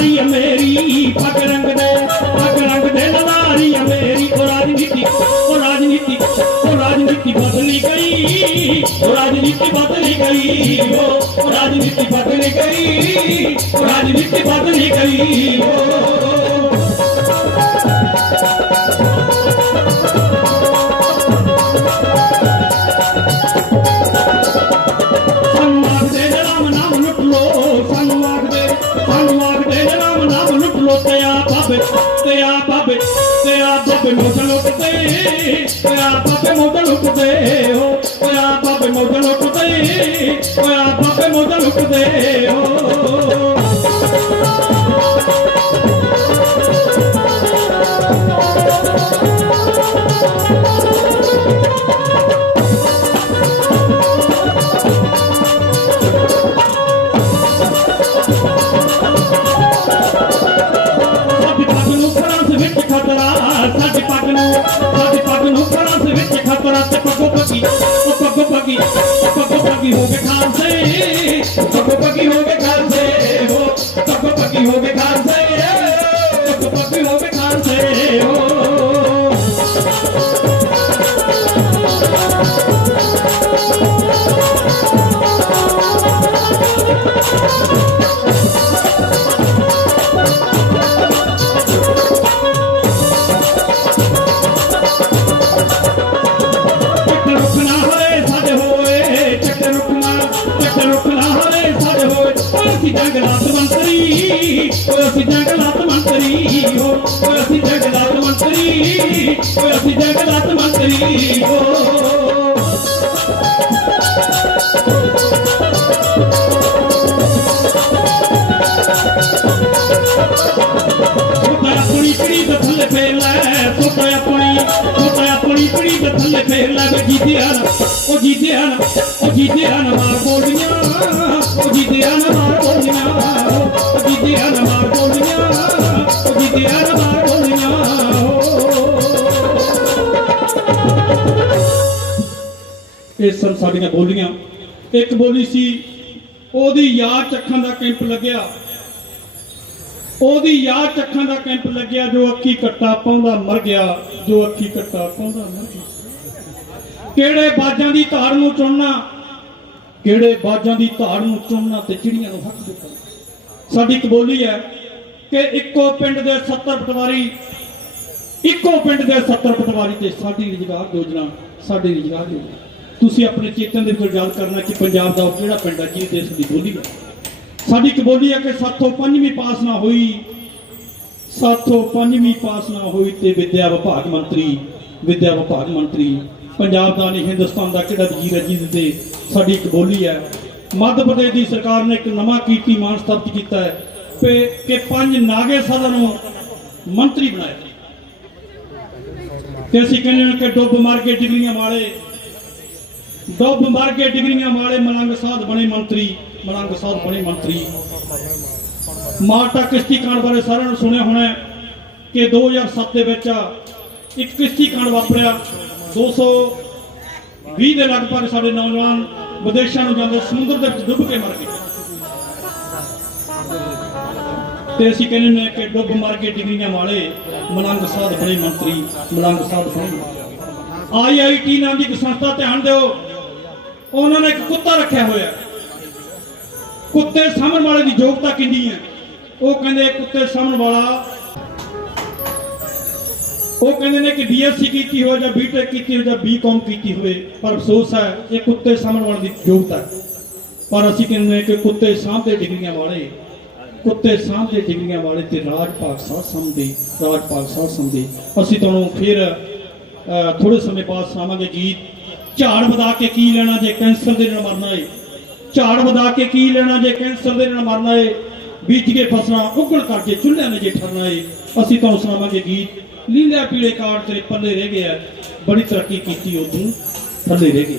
ਲਾਰੀ ਮੇਰੀ, ਪੱਗ ਰੰਗ ਦੇ, ਪੱਗ ਰੰਗ ਦੇ ਲਾਰੀ ਮੇਰੀ। ਉਹ ਰਾਜਨੀਤੀ ਉਹ ਰਾਜਨੀਤੀ ਉਹ ਰਾਜਨੀਤੀ ਬਦਲੀ ਗਈ। ਉਹ ਰਾਜਨੀਤੀ ਬਦਲੀ ਗਈ ਉਹ ਉਹ ਰਾਜਨੀਤੀ ਬਦਲੀ ਗਈ, ਉਹ ਰਾਜਨੀਤੀ ਬਦਲੀ ਗਈ ਉਹ ਤੇ ਆ ਬਾਬੇ ਮੋਢ ਲੁੱਟਦੇ ਤੇ ਆ ਬਾਬੇ ਮੋਢ ਲੁੱਟਦੇ ਉਹ ਪੱਕੀ ਹੋ ਗਏ ਖਾਲਸੇ ਉਹ ਪੱਕੀ ਹੋ ਗਏ ਖਾਲਸੇ ਹੋ ਪੱਗੋ ਪੱਗੀ ਹੋ ਗਏ ਖਾਲਸੇ। ਅਸੀਂ ਜੰਗਲਾਤ ਮੰਤਰੀ, ਓਏ ਅਸੀਂ ਜੰਗਲਾਤ ਮੰਤਰੀ ਹੋ ਓਏ ਅਸੀਂ ਜੰਗਲਾਤ ਮੰਤਰੀ, ਓਏ ਅਸੀਂ ਜੰਗਲਾਤ ਮੰਤਰੀ ਹੋ ਸੁੱਤਾ ਆਪਣੀ ਪੀੜੀ ਦੇ ਥੱਲੇ ਫੇਰ ਲੈ ਆਪਣੀ, ਸੁੱਤਾ ਆਪਣੀ ਪੀੜੀ ਦੇ ਥੱਲੇ ਫੇਰ ਵੇ ਜੀਤੇ ਹਨ ਉਹ ਜੀਤੇ ਹਨ ਉਹ ਜੀਤੇ ਹਨ ਮਾਰ ਬੋਲੀਆਂ ਇਹ ਸਨ ਸਾਡੀਆਂ ਬੋਲੀਆਂ। ਇੱਕ ਬੋਲੀ ਸੀ, ਉਹਦੀ ਯਾਦ ਚੱਖਾਂ ਦਾ ਕੈਂਪ ਲੱਗਿਆ। ਉਹਦੀ ਯਾਦ ਚੱਖਾਂ ਦਾ ਕੈਂਪ ਲੱਗਿਆ, ਜੋ ਅੱਖੀ ਕੱਟਾ ਪਾਉਂਦਾ ਮਰ ਗਿਆ, ਜੋ ਅੱਖੀ ਕੱਟਾ ਪਾਉਂਦਾ ਮਰ ਗਿਆ। ਕਿਹੜੇ ਬਾਜਾਂ ਦੀ ਧਾਰ ਨੂੰ ਚੁਣਨਾ? ਕਿਹੜੇ ਬਾਜਾਂ ਦੀ ਧਾਰ ਨੂੰ ਚੁਣਨਾ ਤੇ ਚਿੜੀਆਂ ਨੂੰ ਹੱਕ ਦਿੱਤਾ? ਸਾਡੀ ਇੱਕ ਬੋਲੀ ਹੈ ਕਿ ਇੱਕੋ ਪਿੰਡ ਦੇ 70 ਪਟਵਾਰੀ, ਇੱਕੋ ਪਿੰਡ ਦੇ 70 ਪਟਵਾਰੀ ਤੇ ਸਾਡੀ ਰੁਜ਼ਗਾਰ ਯੋਜਨਾ, ਸਾਡੀ ਰੁਜ਼ਗਾਰ ਯੋਜਨਾ। ਤੁਸੀਂ ਆਪਣੇ ਚੇਤਨ ਦੇ ਵਿੱਚ ਯਾਦ ਕਰਨਾ ਕਿ ਪੰਜਾਬ ਦਾ ਕਿਹੜਾ ਪਿੰਡ ਹੈ ਜੀ ਤੇ ਦੀ ਬੋਲੀ ਹੈ? ਸਾਡੀ ਇੱਕ ਬੋਲੀ ਹੈ ਕਿ ਸਾਥੋਂ ਪੰਜਵੀਂ ਪਾਸ ਨਾ ਹੋਈ, ਸਾਥੋਂ ਪੰਜਵੀਂ ਪਾਸ ਨਾ ਹੋਈ ਤੇ ਵਿਦਿਆ ਵਿਭਾਗ ਮੰਤਰੀ, ਵਿਦਿਆ ਵਿਭਾਗ ਮੰਤਰੀ, ਪੰਜਾਬ ਦਾ ਨਹੀਂ, ਹਿੰਦੁਸਤਾਨ ਦਾ ਕਿਹੜਾ ਵਜ਼ੀਰ ਹੈ ਜਿਹਦੇ ਤੇ ਸਾਡੀ ਇੱਕ ਬੋਲੀ ਹੈ? ਮੱਧ ਪ੍ਰਦੇਸ਼ ਦੀ ਸਰਕਾਰ ਨੇ ਇੱਕ ਨਵਾਂ ਕੀਰਤੀ ਮਾਨ ਸਥਾਪਿਤ ਕੀਤਾ ਹੈ ਕਿ ਪੰਜ ਨਾਗੇ ਸਦਾ ਨੂੰ ਮੰਤਰੀ ਬਣਾਇਆ ਤੇ ਅਸੀਂ ਕਹਿੰਦੇ ਹਾਂ ਕਿ ਡੁੱਬ ਮਾਰ ਕੇ ਡਿਗਰੀਆਂ ਵਾਲੇ ਡੁੱਬ ਮਰ ਕੇ ਡਿਗਰੀਆਂ ਵਾਲੇ ਮਲੰਗ ਸਾਧ ਬਣੇ ਮੰਤਰੀ, ਮਲੰਗ ਸਾਧ ਬਣੇ ਮੰਤਰੀ। ਮਾਲਟਾ ਕਿਸ਼ਤੀ ਕਾਂਡ ਬਾਰੇ ਸਾਰਿਆਂ ਨੂੰ ਸੁਣਿਆ ਹੋਣਾ ਹੈ ਕਿ 2007 ਦੇ ਵਿੱਚ ਇੱਕ ਕਿਸ਼ਤੀ ਕਾਂਡ ਵਾਪਰਿਆ। 220 ਦੇ ਲਗਭਗ ਸਾਡੇ ਨੌਜਵਾਨ ਵਿਦੇਸ਼ਾਂ ਨੂੰ ਜਾਂਦੇ ਸਮੁੰਦਰ ਦੇ ਵਿੱਚ ਡੁੱਬ ਕੇ ਮਰ ਗਏ। ਤੇ ਅਸੀਂ ਕਹਿੰਦੇ ਨੇ ਕਿ ਡੁੱਬ ਮਰ ਕੇ ਡਿਗਰੀਆਂ ਵਾਲੇ ਮਲੰਗ ਸਾਧ ਬਣੇ ਮੰਤਰੀ, ਮਲੰਗ ਸਾਧ ਬਣੇ ਆਈਆਈਟੀ ਨਾਮ ਦੀ ਇੱਕ ਸੰਸਥਾ ਧਿਆਨ ਦਿਓ। ਉਹਨਾਂ ਨੇ ਇੱਕ ਕੁੱਤਾ ਰੱਖਿਆ ਹੋਇਆ। ਕੁੱਤੇ ਸਾਹਮਣ ਵਾਲੇ ਦੀ ਯੋਗਤਾ ਕਿੰਨੀ ਹੈ? ਉਹ ਕਹਿੰਦੇ ਕੁੱਤੇ ਸਾਹਮਣ ਵਾਲਾ ਉਹ ਕਹਿੰਦੇ ਨੇ ਕਿ ਬੀਐਸਸੀ ਕੀਤੀ ਹੋਵੇ ਜਾਂ ਬੀਟੈਕ ਕੀਤੀ ਹੋਵੇ ਜਾਂ ਬੀਕਾਮ ਕੀਤੀ ਹੋਵੇ, ਪਰ ਅਫਸੋਸ ਹੈ, ਇਹ ਕੁੱਤੇ ਸਾਹਮਣ ਵਾਲੇ ਦੀ ਯੋਗਤਾ ਪਰ ਅਸੀਂ ਕਹਿੰਦੇ ਨੇ ਕਿ ਕੁੱਤੇ ਸਾਹਮਣੇ ਡਿਗਰੀਆਂ ਵਾਲੇ, ਕੁੱਤੇ ਸਾਹਮਣੇ ਡਿਗਰੀਆਂ ਵਾਲੇ ਤੇ ਰਾਜ ਭਾਗ ਸਾਹਿਬ ਸੰਭੇ ਰਾਜ ਭਾਗ ਸਾਹਿਬ ਸੰਭੇ ਅਸੀਂ ਤੁਹਾਨੂੰ ਫਿਰ ਥੋੜੇ ਸਮੇਂ ਬਾਅਦ ਸੁਣਾਵਾਂਗੇ ਗੀਤ ਝਾੜ ਵਧਾ ਕੇ ਕੀ ਲੈਣਾ ਜੇ ਕੈਂਸਰ ਦੇ ਨਾਲ ਮਰਨਾ ਏ? ਝਾੜ ਵਧਾ ਕੇ ਕੀ ਲੈਣਾ ਜੇ ਕੈਂਸਰ ਦੇ ਨਾਲ ਮਰਨਾ ਏ? ਬੀਜ ਕੇ ਫਸਣਾ ਉਗਣ ਕਰਕੇ ਚੁੱਲ੍ਹਿਆਂ ਨੇ ਜੇ ਠਰਨਾ ਏ? ਅਸੀਂ ਤੁਹਾਨੂੰ ਸੁਣਾਵਾਂਗੇ ਗੀਤ ਲੀਲਾ ਪੀਲੇ ਕਾਰਡ ਤੇਰੇ ਪੱਲੇ ਰਹਿ ਗਿਆ। ਬੜੀ ਤਰੱਕੀ ਕੀਤੀ ਉਦੋਂ ਥੱਲੇ ਰਹਿ ਗਏ